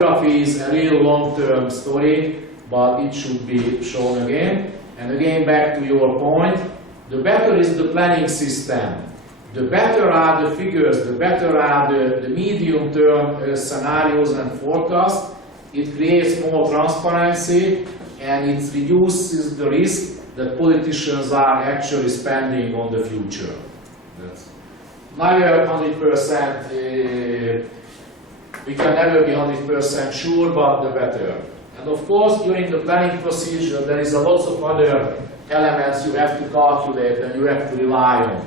Geography is a real long-term story, but it should be shown again. And again, back to your point, the better is the planning system, the better are the figures, the better are the medium-term scenarios and forecasts. It creates more transparency and it reduces the risk that politicians are actually spending on the future. That's never 100%. We can never be 100% sure, but the better. And of course, during the planning procedure, there is a lots of other elements you have to calculate and you have to rely on.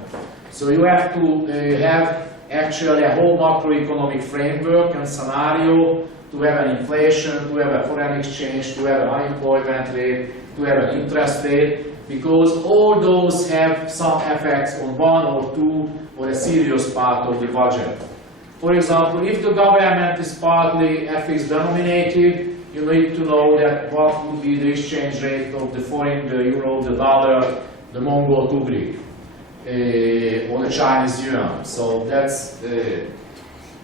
So you have to have actually a whole macroeconomic framework and scenario to have an inflation, to have a foreign exchange, to have an unemployment rate, to have an interest rate, because all those have some effects on one or two or a serious part of the budget. For example, if the government is partly FX denominated, you need to know that what would be the exchange rate of the foreign, the euro, the dollar, the Mongol tugrik, or the Chinese yuan. So that's,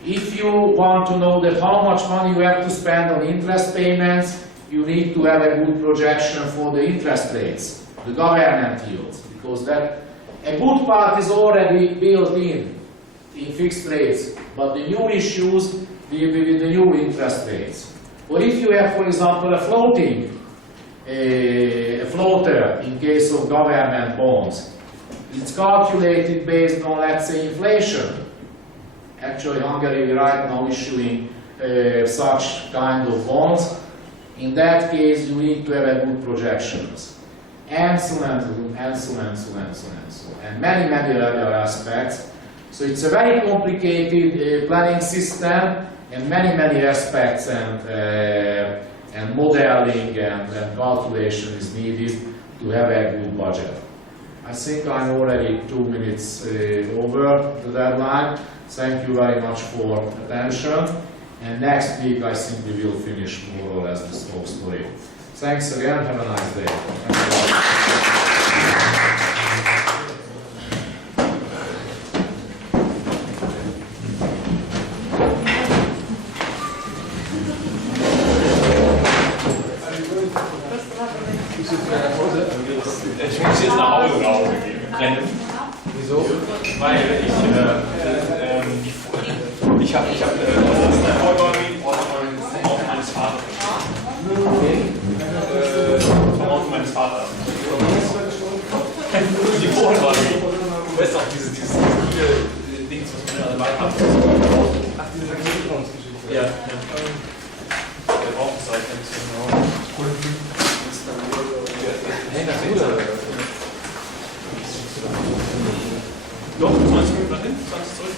if you want to know that how much money you have to spend on interest payments, you need to have a good projection for the interest rates, the government yields, because that a good part is already built in fixed rates, but the new issues deal with the new interest rates. Or if you have, for example, a floater in case of government bonds, it's calculated based on, let's say, inflation. Actually, Hungary is right now issuing such kind of bonds. In that case, you need to have a good projections. And so on, and so on, and so on, and so on, and so on. And many, many other aspects. So it's a very complicated planning system, and many, many aspects and modeling and calculation is needed to have a good budget. I think I'm already 2 minutes over the deadline. Thank you very much for attention. And next week, I think we will finish more or less this whole story. Thanks again. Have a nice day. Ich muss jetzt nach Hause rennen. Wieso? Weil ich habe das Vollbaumin vom Auto meines Vaters. Vom Auto meines Vaters. Die Vollbaumin. Du weißt doch, dieses coole Ding, was man ja dabei hat. Ach, diese Versicherungsgeschichte. Ja. Der braucht es halt ein bisschen. Hey, das ist gut. Doch, 20 Minuten nach hinten, 20 zurück.